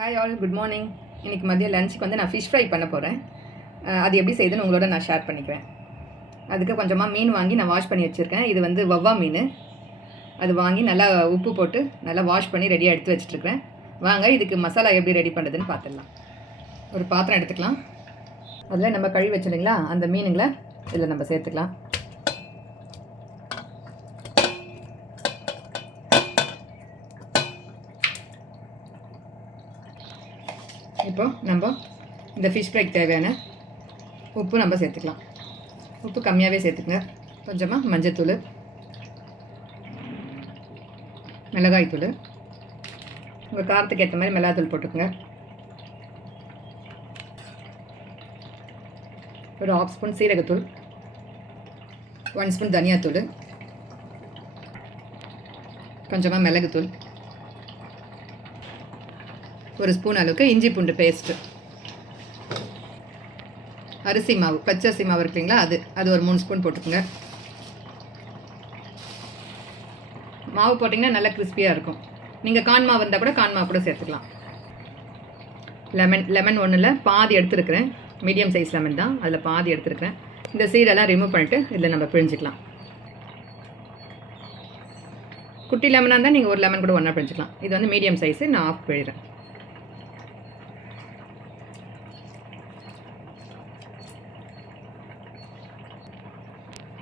Hi all, good morning. இன்றைக்கி மதியம் லஞ்சுக்கு வந்து நான் ஃபிஷ் ஃப்ரை பண்ண போகிறேன். அது எப்படி செய்யுதுன்னு உங்களோட நான் ஷேர் பண்ணிக்கிறேன். அதுக்கு கொஞ்சமாக மீன் வாங்கி நான் வாஷ் பண்ணி வச்சுருக்கேன். இது வந்து வவ்வா மீன். அது வாங்கி நல்லா உப்பு போட்டு நல்லா வாஷ் பண்ணி ரெடியாக எடுத்து வச்சுட்ருக்கேன். வாங்க இதுக்கு மசாலா எப்படி ரெடி பண்ணுறதுன்னு பார்த்துடலாம். ஒரு பாத்திரம் எடுத்துக்கலாம். அதில் நம்ம கழுவி வச்சுருங்களா அந்த மீனுங்களை இதில் நம்ம சேர்த்துக்கலாம். இப்போ நம்ம இந்த ஃபிஷ் ஃப்ரைக்கு தேவையான உப்பு நம்ம சேர்த்துக்கலாம். உப்பு கம்மியாகவே சேர்த்துக்குங்க. கொஞ்சமாக மஞ்சத்தூள், மிளகாய்த்தூள், உங்கள் காரத்துக்கு ஏற்ற மாதிரி மிளகாத்தூள் போட்டுக்கோங்க. ஒரு 1/2 ஸ்பூன் சீரகத்தூள், 1 ஸ்பூன் தனியாத்தூள், கொஞ்சமாக மிளகுத்தூள், 1 ஸ்பூன் அளவுக்கு இஞ்சி பூண்டு பேஸ்ட்டு, அரிசி மாவு, பச்சரிசி மாவு இருக்குங்களா அது ஒரு 3 ஸ்பூன் போட்டுக்கோங்க. மாவு போட்டிங்கன்னா நல்லா கிறிஸ்பியாக இருக்கும். நீங்கள் கான் மாவு இருந்தால் கூட கான் மாவு கூட சேர்த்துக்கலாம். லெமன் ஒன்றில் பாதி எடுத்துருக்கிறேன். மீடியம் சைஸ் லெமன் தான், அதில் பாதி எடுத்துருக்கிறேன். இந்த சீடெல்லாம் ரிமூவ் பண்ணிவிட்டு இதில் நம்ம பிழிஞ்சிக்கலாம். குட்டி லெமனாக இருந்தால் நீங்கள் ஒரு லெமன் கூட ஒன்றா பிழிஞ்சிக்கலாம். இது வந்து மீடியம் சைஸு, நான் ஆஃப் பிழிகிறேன்.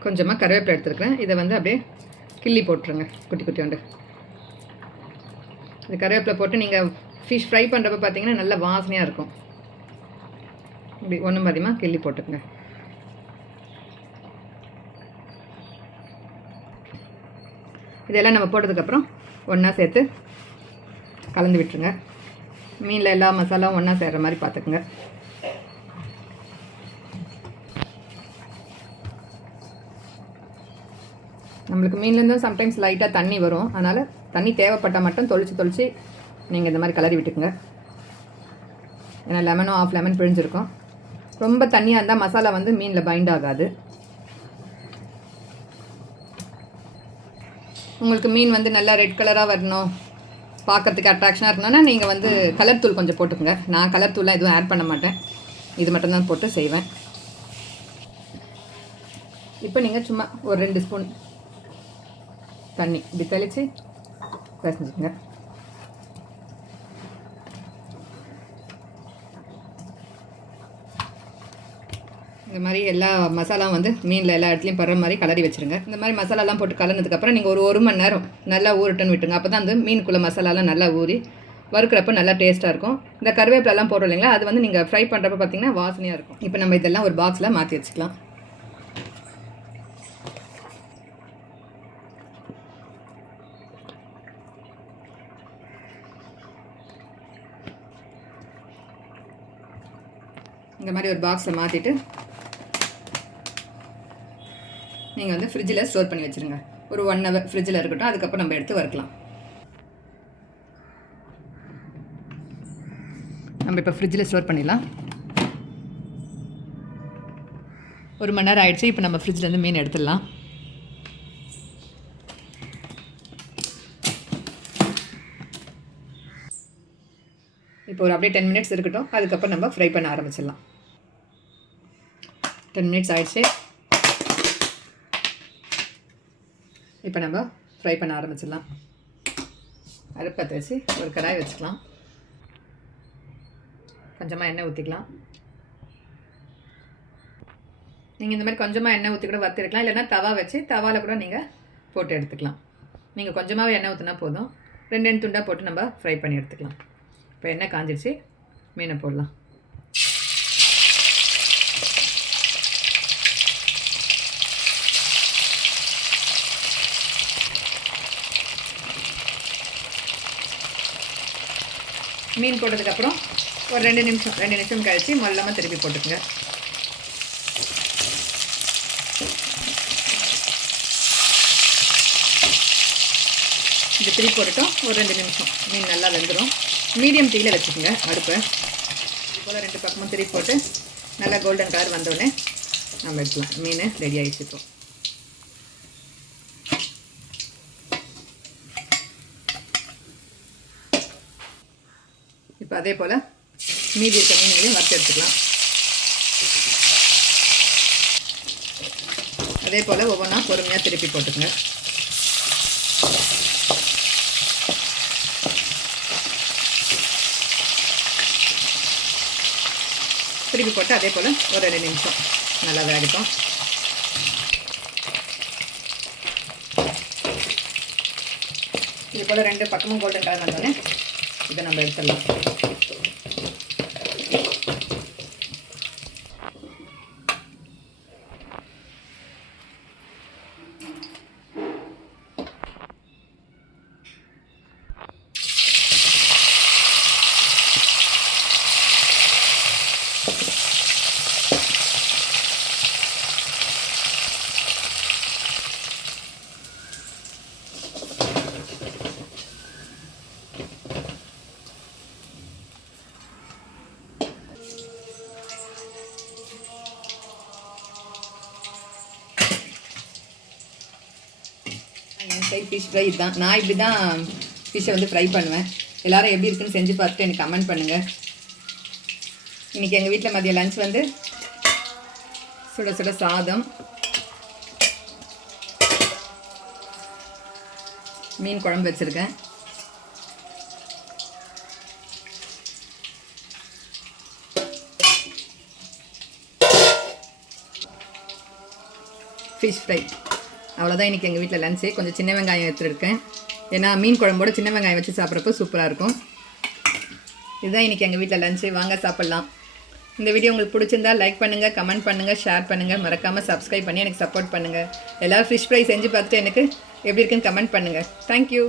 கொஞ்சமாக கருவேப்பிலை எடுத்துருக்கிறேன். இதை வந்து அப்படியே கிள்ளி போட்டுருங்க குட்டி குட்டியோண்டு. இந்த கருவேப்பிலை போட்டு நீங்கள் ஃபிஷ் ஃப்ரை பண்ணுறப்ப பார்த்தீங்கன்னா நல்ல வாசனையாக இருக்கும். இப்படி ஒன்றும் பாதியமாக கிள்ளி போட்டுக்கோங்க. இதெல்லாம் நம்ம போட்டதுக்கப்புறம் ஒன்றா சேர்த்து கலந்து விட்டுருங்க. மீனில் எல்லா மசாலாவும் ஒன்றா சேர்கிற மாதிரி பார்த்துக்குங்க. நம்மளுக்கு மீன்லேருந்தும் சம்டைம்ஸ் லைட்டாக தண்ணி வரும். அதனால் தண்ணி தேவைப்பட்டால் மட்டும் தொளிச்சு நீங்கள் இந்த மாதிரி கிளறி விட்டுக்குங்க. ஏன்னா லெமனும் ஆஃப் லெமன் பிழிஞ்சிருக்கும். ரொம்ப தண்ணியாக இருந்தால் மசாலா வந்து மீனில் பைண்ட் ஆகாது. உங்களுக்கு மீன் வந்து நல்லா ரெட் கலராக வரணும், பார்க்குறதுக்கு அட்ராக்ஷனாக இருக்கணும்னா நீங்கள் வந்து கலர் தூள் கொஞ்சம் போட்டுக்கோங்க. நான் கலர் தூள்லாம் எதுவும் ஆட் பண்ண மாட்டேன். இது மட்டும்தான் போட்டு செய்வேன். இப்போ நீங்கள் சும்மா ஒரு 2 ஸ்பூன் தண்ணி இப்படி தெளித்து பிசைஞ்சுக்கங்க. இந்த மாதிரி எல்லா மசாலாவும் வந்து மீனில் எல்லா இடத்துலையும் படுற மாதிரி கலரி வச்சுருங்க. இந்த மாதிரி மசாலாலாம் போட்டு கலந்ததுக்கப்புறம் நீங்கள் ஒரு மணி நேரம் நல்லா ஊறட்டுன்னு விட்டுருங்க. அப்போ தான் அந்த மீனுக்குள்ளே மசாலாலாம் நல்லா ஊறி வறுக்கிறப்ப நல்லா டேஸ்ட்டாக இருக்கும். இந்த கருவேப்பிலெல்லாம் போடுறோம் இல்லைங்களா, அது வந்து நீங்கள் ஃப்ரை பண்ணுறப்ப பார்த்தீங்கன்னா வாசனையாக இருக்கும். இப்போ நம்ம இதெல்லாம் ஒரு பாக்ஸில் மாற்றி வச்சுக்கலாம். இந்த மாதிரி ஒரு பாக்ஸில் மாற்றிட்டு நீங்கள் வந்து ஃப்ரிட்ஜில் ஸ்டோர் பண்ணி வச்சுருங்க. ஒரு 1 ஹவர் ஃப்ரிட்ஜில் இருக்கட்டும். அதுக்கப்புறம் நம்ம எடுத்து வறுக்கலாம். நம்ம இப்போ ஃப்ரிட்ஜில் ஸ்டோர் பண்ணிடலாம். 1 மணி நேரம் ஆகிடுச்சு. இப்போ நம்ம ஃப்ரிட்ஜிலேருந்து மீன் எடுத்துடலாம். இப்போ ஒரு அப்படியே 10 மினிட்ஸ் இருக்கட்டும். அதுக்கப்புறம் நம்ம ஃப்ரை பண்ண ஆரம்பிச்சிடலாம். 10 மினிட்ஸ் ஆகிடுச்சு. இப்போ நம்ம ஃப்ரை பண்ண ஆரம்பிச்சிடலாம். அடுப்பத்தை வச்சு ஒரு கடாய் வச்சுக்கலாம். கொஞ்சமாக எண்ணெய் ஊற்றிக்கலாம். நீங்கள் இந்த மாதிரி கொஞ்சமாக எண்ணெய் ஊற்றி கூட வறுத்துருக்கலாம். இல்லைன்னா தவா வச்சு தவாவில் கூட நீங்கள் போட்டு எடுத்துக்கலாம். நீங்கள் கொஞ்சமாகவே எண்ணெய் ஊற்றினா போதும். 2 துண்டாக போட்டு நம்ம ஃப்ரை பண்ணி எடுத்துக்கலாம். இப்போ எண்ணெய் காஞ்சிடுச்சு. மீனை போடலாம். மீன் போட்டதுக்கப்புறம் ஒரு 2 நிமிஷம் கழித்து மொல்லாமல் திருப்பி போட்டுக்குங்க. இது திருப்பி போட்டுட்டோம். ஒரு 2 நிமிஷம் மீன் நல்லா வெந்துடும். மீடியம் தீயில் வச்சுக்கோங்க அடுப்பை. இது போல் 2 பக்கமும் திருப்பி போட்டு நல்லா கோல்டன் கலர் வந்தோடனே நம்ம எடுக்கலாம். மீன் ரெடி ஆகிடுச்சு. இப்போ இப்போ அதே போல் மீதி இருக்க மீன்களையும் வறுத்து எடுத்துக்கலாம். அதே போல் ஒவ்வொன்றா பொறுமையாக திருப்பி போட்டுக்கங்க. திருப்பி போட்டு அதே போல் ஒரு 2 நிமிஷம் நல்லா வேகட்டும். இது போல் 2 பக்கமும் கோல்டன் கலர் வந்தோடனே இதை நம்ம எடுத்துடலாம். என் சைட் ஃபிஷ் ஃப்ரை இதுதான். நான் இப்படி தான் ஃபிஷ்ஷை வந்து ஃப்ரை பண்ணுவேன். எல்லோரும் எப்படி இருக்குன்னு செஞ்சு பார்த்துட்டு எனக்கு கமெண்ட் பண்ணுங்கள். இன்றைக்கி எங்கள் வீட்டில் மதியம் லஞ்ச் வந்து சுட சுட சாதம், மீன் குழம்பு வச்சுருக்கேன். ஃபிஷ் ஃப்ரை அவ்வளோதான் இன்றைக்கி எங்கள் வீட்டில் லஞ்சு. கொஞ்சம் சின்ன வெங்காயம் எடுத்துருக்கேன். ஏன்னா மீன் குழம்போட சின்ன வெங்காயம் வச்சு சாப்பிட்றப்போ சூப்பராக இருக்கும். இதுதான் இன்றைக்கி எங்கள் வீட்டில் லஞ்சு. வாங்க சாப்பிட்லாம். இந்த வீடியோ உங்களுக்கு பிடிச்சிருந்தா லைக் பண்ணுங்கள், கமெண்ட் பண்ணுங்கள், ஷேர் பண்ணுங்கள். மறக்காமல் சப்ஸ்கிரைப் பண்ணி எனக்கு சப்போர்ட் பண்ணுங்கள். எல்லோரும் ஃபிஷ் ஃப்ரை செஞ்சு பார்த்துட்டு எனக்கு எப்படி இருக்குன்னு கமெண்ட் பண்ணுங்கள். தேங்க்யூ.